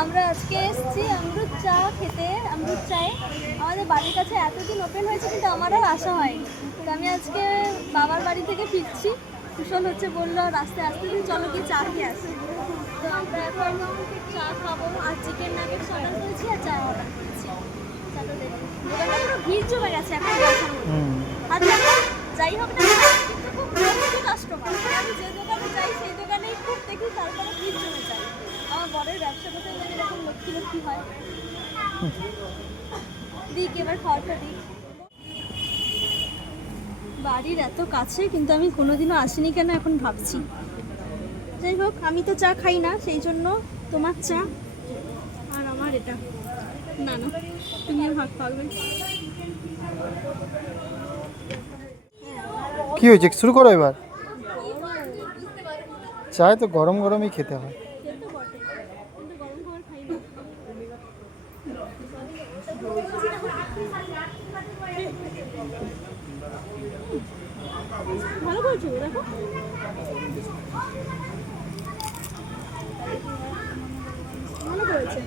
আমরা আজকে এসেছি আমরুদ চা খেতে। আমরুদ চায়ে আমাদের বাড়ির কাছে এতদিন ওপেন হয়েছে কিন্তু আমার আর আসা হয়নি। তো আমি আজকে বাবার বাড়ি থেকে ফিরছি, কুশল হচ্ছে বললো রাস্তায় আসতে দিন, চলো গিয়ে চা খেয়ে আসি। তো আমরা এখন চা খাবো আর চিকেন নাগেটস অর্ডার করেছি আর চা অর্ডার করেছি। চলো দেখি, দোকানটা পুরো ভিড় জমে গেছে এখন বসার মধ্যে। আর দেখো যাই হোক না কিন্তু খুব কম কাস্টমার, আমি যে দোকানে যাই সেই দোকানেই খুব দেখি তারপরে ভিড় জমে যায়। আমার বরের ব্যবসা করতে গেলে এরকম লক্ষ্মী লক্ষ্মী হয়। দিক এবার খাওয়াটা দিক। বাড়ির এত কাছে কিন্তু আমি কোনোদিনও আসিনি কেন এখন ভাবছি। যাই হোক, আমি তো চা খাই না, সেই জন্য তোমার চা আর আমার এটা। না না, তুমিও ভাগ পাবে। কি হয়েছে, শুরু করো এবার। চায় তো গরম গরমই খেতে হয়। ভালো করেছো দেখো। ভালো করেছে।